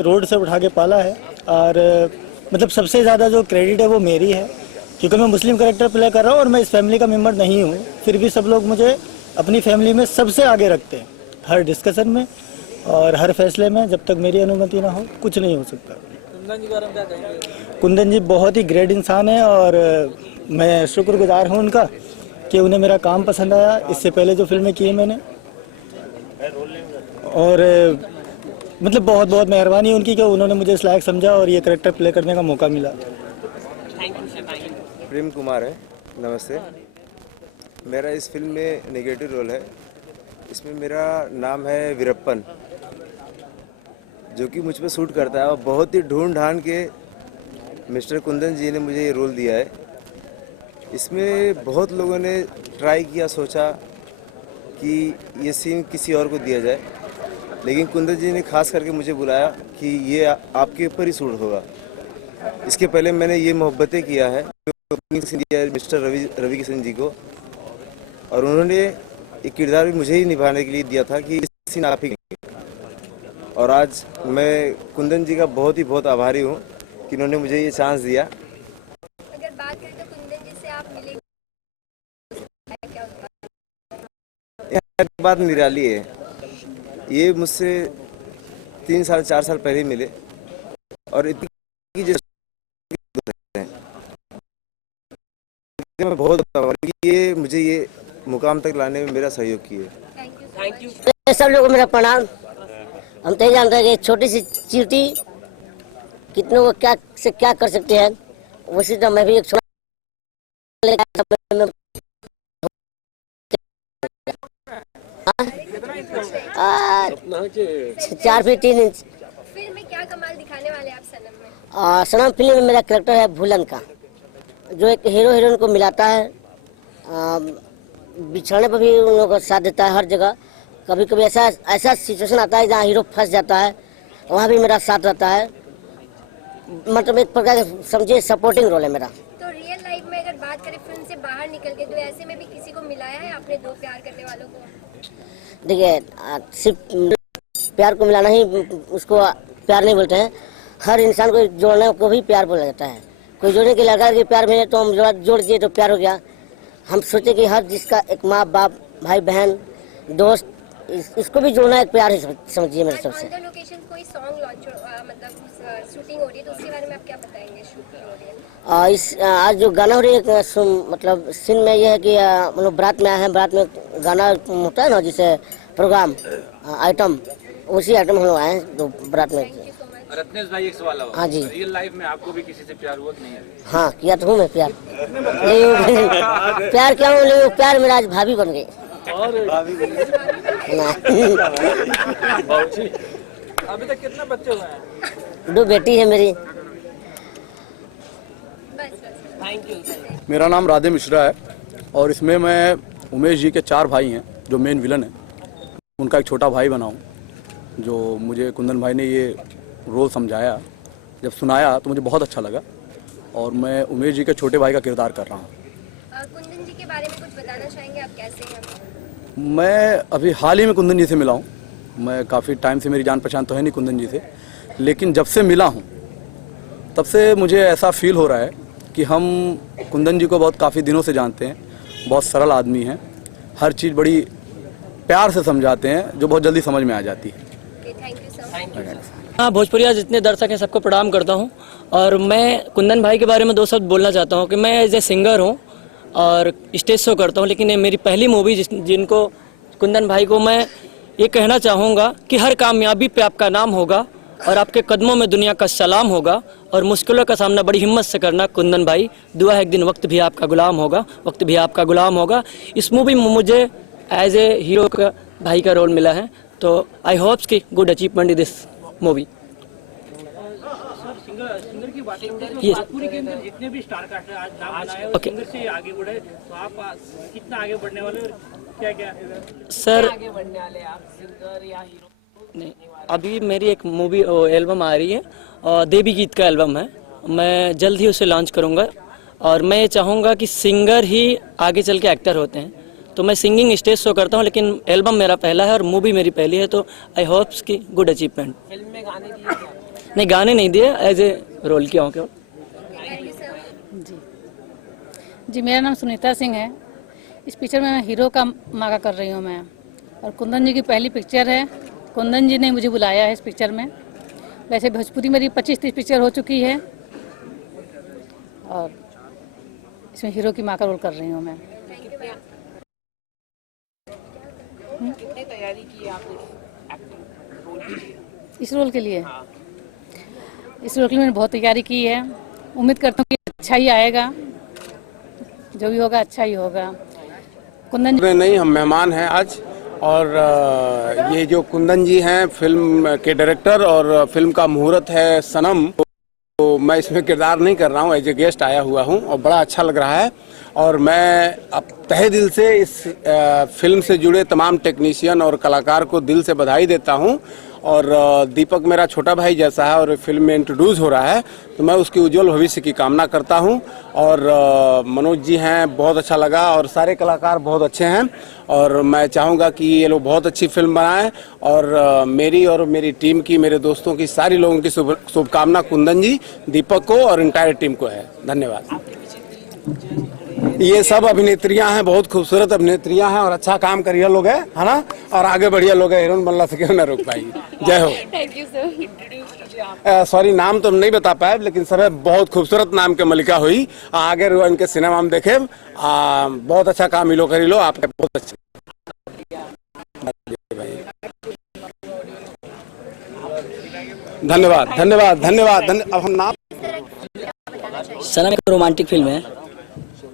Road से उठा के पाला है और मतलब सबसे ज़्यादा जो क्रेडिट है वो मेरी है, क्योंकि मैं मुस्लिम कैरेक्टर प्ले कर रहा हूँ और मैं इस फैमिली का मेंबर नहीं हूँ, फिर भी सब लोग मुझे अपनी फैमिली में सबसे आगे रखते हैं हर डिस्कशन में और हर फैसले में। जब तक मेरी अनुमति ना हो कुछ नहीं हो सकता। कुंदन जी के बारे में क्या कहेंगे? कुंदन जी बहुत ही ग्रेट इंसान है और मैं शुक्रगुजार हूँ उनका कि उन्हें मेरा काम पसंद आया। इससे पहले जो फिल्में की है मैंने, और मतलब बहुत बहुत मेहरबानी उनकी कि उन्होंने मुझे इस लायक समझा और ये कैरेक्टर प्ले करने का मौका मिला। प्रेम कुमार है, नमस्ते। मेरा इस फिल्म में नेगेटिव रोल है। इसमें मेरा नाम है वीरप्पन, जो कि मुझ पर सूट करता है और बहुत ही ढूंढ ढांड के मिस्टर कुंदन जी ने मुझे ये रोल दिया है। इसमें बहुत लोगों ने ट्राई किया, सोचा कि ये सीन किसी और को दिया जाए, लेकिन कुंदन जी ने खास करके मुझे बुलाया कि ये आपके ऊपर ही सूट होगा। इसके पहले मैंने ये मोहब्बतें किया है मिस्टर रवि किशन जी को, और उन्होंने एक किरदार भी मुझे ही निभाने के लिए दिया था कि इस सीन आप ही। और आज मैं कुंदन जी का बहुत आभारी हूँ कि उन्होंने मुझे ये चांस दिया। अगर बात करें तो कुंदन जी से आप मिले क्या बात निराली है। ये मुझसे 3 साल 4 साल पहले मिले और इतनी मैं बहुत ये मुझे ये मुकाम तक लाने में मेरा सहयोग किए। Thank you. सब लोगों को मेरा प्रणाम। हम तो ये जानते हैं कि छोटी सी चींटी कितनों को क्या से क्या कर सकते हैं, उसी तरह मैं भी एक छोटा 4 फीट 3 इंच। फिल्म में क्या कमाल दिखाने वाले आप सनम में? सनम फिल्म में मेरा कैरेक्टर है भूलन का, जो एक हीरो हीरोइन को मिलाता है, बिछड़ने पर भी उन लोगों का साथ देता है हर जगह। कभी कभी ऐसा सिचुएशन आता है जहाँ हीरो फंस जाता है, वहाँ भी मेरा साथ रहता है। मतलब एक प्रकार का समझिए सपोर्टिंग रोल है मेरा। तो रियल लाइफ में अगर बात करें फिल्म से बाहर निकल के, तो ऐसे में भी किसी को मिलाया है आपने दो प्यार करने वालों को? देखिए, सिर्फ प्यार को मिलाना ही उसको प्यार नहीं बोलते हैं। हर इंसान को जोड़ने को भी प्यार बोला जाता है। कोई जोड़ने के लगा कि प्यार मिले तो हम जोड़ दिए तो प्यार हो गया। हम सोचे कि हर जिसका एक माँ बाप भाई बहन दोस्त, इसको भी जोड़ना एक प्यार ही समझिए मेरे सबसे। लोकेशन कोई सॉन्ग लॉन्च मतलब शूटिंग हो रही है, तो उसके बारे में आप क्या बताएंगे? शूटिंग हो रही है आज जो गाना हो रही है, मतलब सीन में ये है कि मतलब बारात में आए हैं, बारात में गाना होता है ना, जिसे प्रोग्राम आइटम, उसी आइटम हम लोग आए हैं जो बारात में। रत्नेश भाई, एक सवाल हाँ जी। रियल लाइफ में आपको भी किसी से प्यार हुआ कि नहीं? हाँ, किया तो हूँ मैं प्यार। प्यार क्या हूँ, लेकिन प्यार मेरा आज भाभी बन गई। अभी तक कितने बच्चे हुए हैं? 2 बेटी है मेरी। Thank you. मेरा नाम राधे मिश्रा है और इसमें मैं उमेश जी के 4 भाई हैं जो मेन विलन है, उनका एक छोटा भाई बना हूँ। जो मुझे कुंदन भाई ने ये रोल समझाया, जब सुनाया तो मुझे बहुत अच्छा लगा और मैं उमेश जी के छोटे भाई का किरदार कर रहा हूँ। कुंदन जी के बारे में कुछ बताना चाहेंगे आप? कैसे हैं? मैं अभी हाल ही में कुंदन जी से मिला हूँ। मैं काफ़ी टाइम से, मेरी जान पहचान तो है नहीं कुंदन जी से, लेकिन जब से मिला हूँ तब से मुझे ऐसा फील हो रहा है कि हम कुंदन जी को बहुत काफ़ी दिनों से जानते हैं। बहुत सरल आदमी हैं, हर चीज़ बड़ी प्यार से समझाते हैं, जो बहुत जल्दी समझ में आ जाती है। हाँ, भोजपुरिया जितने दर्शक हैं सबको प्रणाम करता हूँ। और मैं कुंदन भाई के बारे में 2 शब्द बोलना चाहता हूँ कि मैं एज ए सिंगर हूँ और स्टेज शो करता हूँ, लेकिन ये मेरी पहली मूवी जिनको कुंदन भाई को मैं ये कहना चाहूँगा कि हर कामयाबी पे आपका नाम होगा और आपके कदमों में दुनिया का सलाम होगा और मुश्किलों का सामना बड़ी हिम्मत से करना कुंदन भाई। दुआ है एक दिन वक्त भी आपका गुलाम होगा, वक्त भी आपका गुलाम होगा। इस मूवी में मुझे एज ए हीरो का भाई का रोल मिला है, तो आई होप्स की good achievement in this movie. Singer की बात पूरी के अंदर जितने भी स्टार कास्ट आज नाम बनाए, सिंगर से आगे बढ़े, तो आप कितना आगे बढ़ने वाले, क्या क्या सर आगे बढ़ने वाले आप, सिंगर या हीरो? नहीं, अभी मेरी एक मूवी एल्बम आ रही है और देवी गीत का एल्बम है, मैं जल्द ही उसे लॉन्च करूंगा। और मैं ये चाहूँगा कि सिंगर ही आगे चल के एक्टर होते हैं, तो मैं सिंगिंग स्टेज शो करता हूँ, लेकिन एल्बम मेरा पहला है और मूवी मेरी पहली है, तो आई होप्स की गुड अचीवमेंट। फिल्म में गाने दिए क्या? नहीं, गाने नहीं दिए, एज ए रोल किया हूँ केवल। Thank you sir. जी, मेरा नाम सुनीता सिंह है। इस पिक्चर में मैं हीरो का मांगा कर रही हूँ मैं, और कुंदन जी की पहली पिक्चर है। कुंदन जी ने मुझे बुलाया है इस पिक्चर में। वैसे भोजपुरी मेरी 25-30 पिक्चर हो चुकी है, और इसमें हीरो की माँ का रोल कर रही हूँ मैं। कितनी तैयारी की है आपने एक्टिंग रोल के लिए? इस रोल के लिए इस रोल के लिए मैंने बहुत तैयारी की है। उम्मीद करता हूँ कि अच्छा ही आएगा, जो भी होगा अच्छा ही होगा। कुंदन जी नहीं, हम मेहमान हैं आज, और ये जो कुंदन जी हैं फिल्म के डायरेक्टर, और फिल्म का मुहूर्त है सनम, तो मैं इसमें किरदार नहीं कर रहा हूँ, एज ए गेस्ट आया हुआ हूँ, और बड़ा अच्छा लग रहा है। और मैं अब तहे दिल से इस फिल्म से जुड़े तमाम टेक्नीशियन और कलाकार को दिल से बधाई देता हूँ। और दीपक मेरा छोटा भाई जैसा है और फिल्म में इंट्रोड्यूस हो रहा है, तो मैं उसकी उज्जवल भविष्य की कामना करता हूँ। और मनोज जी हैं, बहुत अच्छा लगा, और सारे कलाकार बहुत अच्छे हैं, और मैं चाहूँगा कि ये लोग बहुत अच्छी फिल्म बनाएं। और मेरी और मेरी टीम की, मेरे दोस्तों की, सारी लोगों की शुभकामना कुंदन जी, दीपक को और इंटायर टीम को है। धन्यवाद। ये सब अभिनेत्रियां हैं, बहुत खूबसूरत अभिनेत्रियां हैं, और अच्छा काम करिए लोग है ना, और आगे बढ़िए लोग है, हीरोइन बनला से क्यों ना रोक पाएगी। जय हो। Thank you sir. सॉरी, नाम तो हम नहीं बता पाए, लेकिन सब बहुत खूबसूरत नाम के मलिका हुई। आगे इनके सिनेमा में देखे, बहुत अच्छा काम लो करी लो, आपके बहुत अच्छे। धन्यवाद धन्यवाद धन्यवाद। अब हम नाम, सनम एक रोमांटिक फिल्म है।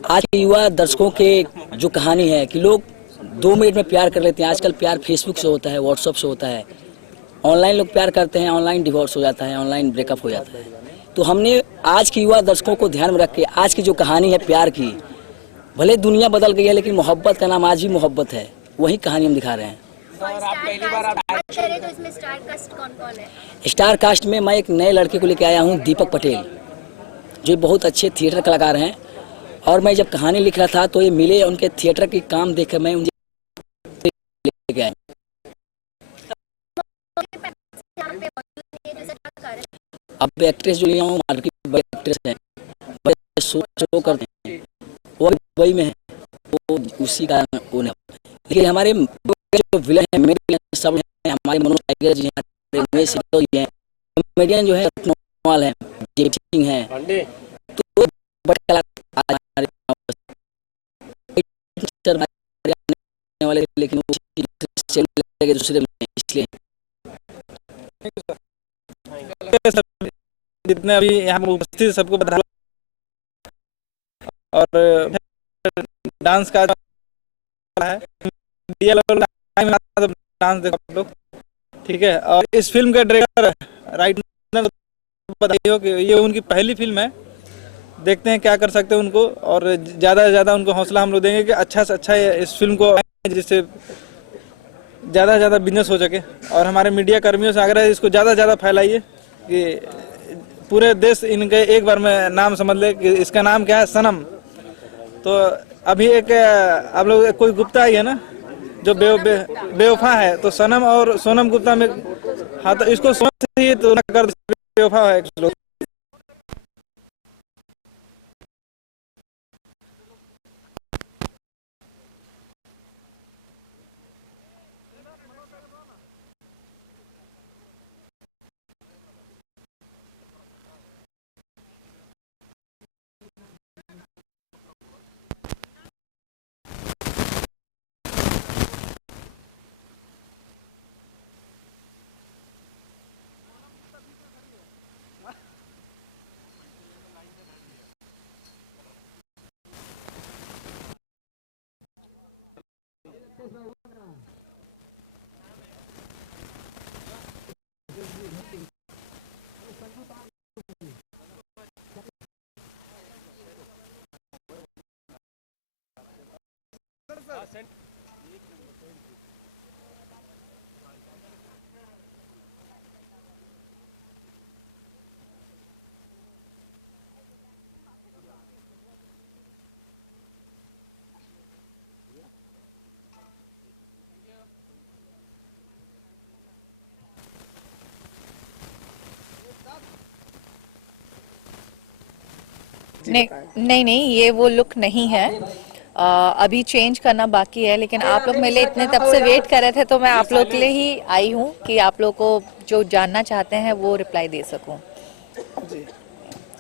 आज के युवा दर्शकों के जो कहानी है कि लोग 2 मिनट में प्यार कर लेते हैं। आजकल प्यार फेसबुक से होता है, व्हाट्सएप से होता है, ऑनलाइन लोग प्यार करते हैं, ऑनलाइन डिवोर्स हो जाता है, ऑनलाइन ब्रेकअप हो जाता है। तो हमने आज के युवा दर्शकों को ध्यान में रख के आज की जो कहानी है प्यार की, भले दुनिया बदल गई है लेकिन मोहब्बत का नाम आज भी मोहब्बत है, वही कहानी हम दिखा रहे हैं। तो इसमें स्टार कास्ट कौन-कौन है? स्टार कास्ट में मैं एक नए लड़के को लेकर आया हूँ, दीपक पटेल, जो बहुत अच्छे थिएटर कलाकार हैं। और मैं जब कहानी लिख रहा था तो ये मिले, उनके थिएटर की काम देखकर मैं उनसे लेके आया। अब एक्ट्रेस जो लिया हूँ मार्केट की बड़ी एक्ट्रेस है, बड़े शो करते हैं, वो दुबई में है, वो उसी का वो नहीं। लेकिन हमारे जो विलन है, मेरे विलन सब हैं, हमारे मनोज टाइगर जी हैं, उमेश यादव जी हैं, कॉमेडियन जो है रत्नवाल है, जे सिंह है, तो बड़े कलाकार वाले, लेकिन दूसरे इसलिए जितने अभी यहाँ पर उपस्थित सबको बता, और डांस का है डांस देखो आप लोग, ठीक है। और इस फिल्म का डायरेक्टर राइट बताइए कि ये उनकी पहली फिल्म है, देखते हैं क्या कर सकते हैं उनको, और ज़्यादा से ज़्यादा उनको हौसला हम लोग देंगे कि अच्छा से अच्छा इस फिल्म को, जिससे ज़्यादा से ज़्यादा बिजनेस हो सके। और हमारे मीडिया कर्मियों से आग्रह है, इसको ज़्यादा से ज़्यादा फैलाइए कि पूरे देश इनके एक बार में नाम समझ ले कि इसका नाम क्या है, सनम। तो अभी एक आप लोग कोई गुप्ता आई है ना जो बेवफा है, तो सनम और सोनम गुप्ता में, हाँ, तो इसको सोच ही तो कर बेवफा है लोग। नहीं नहीं, ये वो लुक नहीं है। अभी चेंज करना बाकी है, लेकिन आप लोग मेरे लिए इतने तब से वेट कर रहे थे, तो मैं आप लोग के लिए ही आई हूँ कि आप लोग को जो जानना चाहते हैं वो रिप्लाई दे सकूँ। जी,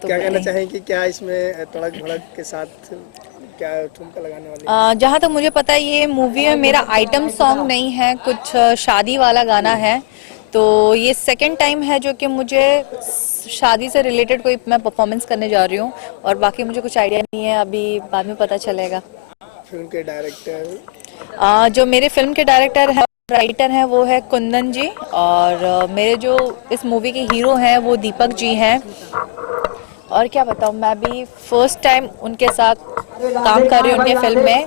तो क्या कहना चाहेंगे, क्या इसमें तड़क भड़क के साथ क्या ठुमका लगाने वाले? जहाँ तक मुझे पता है ये मूवी में मेरा आइटम सॉन्ग नहीं है, कुछ शादी वाला गाना है। तो ये सेकंड टाइम है जो कि मुझे शादी से रिलेटेड कोई मैं परफॉर्मेंस करने जा रही हूँ, और बाकी मुझे कुछ आइडिया नहीं है, अभी बाद में पता चलेगा। फिल्म के डायरेक्टर, जो मेरे फिल्म के डायरेक्टर है, राइटर हैं, वो है कुंदन जी, और मेरे जो इस मूवी के हीरो हैं वो दीपक जी हैं। और क्या बताऊँ, मैं भी फर्स्ट टाइम उनके साथ काम कर रही हूँ उनके फिल्म में।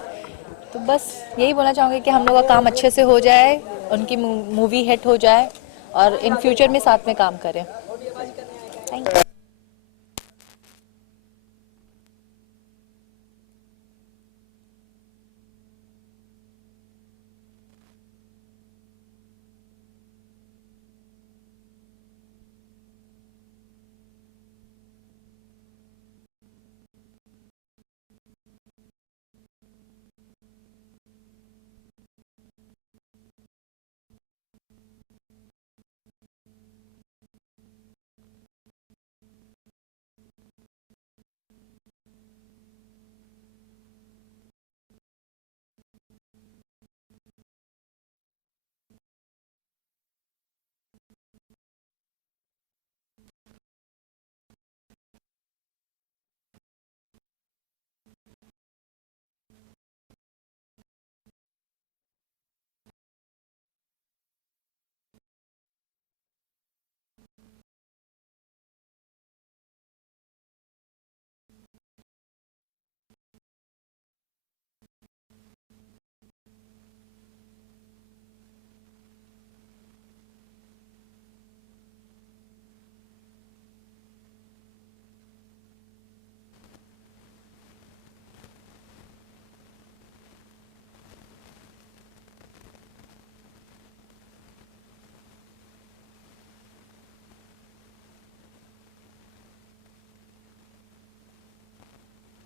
तो बस यही बोलना चाहूँगी कि हम लोग का काम अच्छे से हो जाए, उनकी मूवी हिट हो जाए, और इन फ्यूचर में साथ में काम करें। Thank you.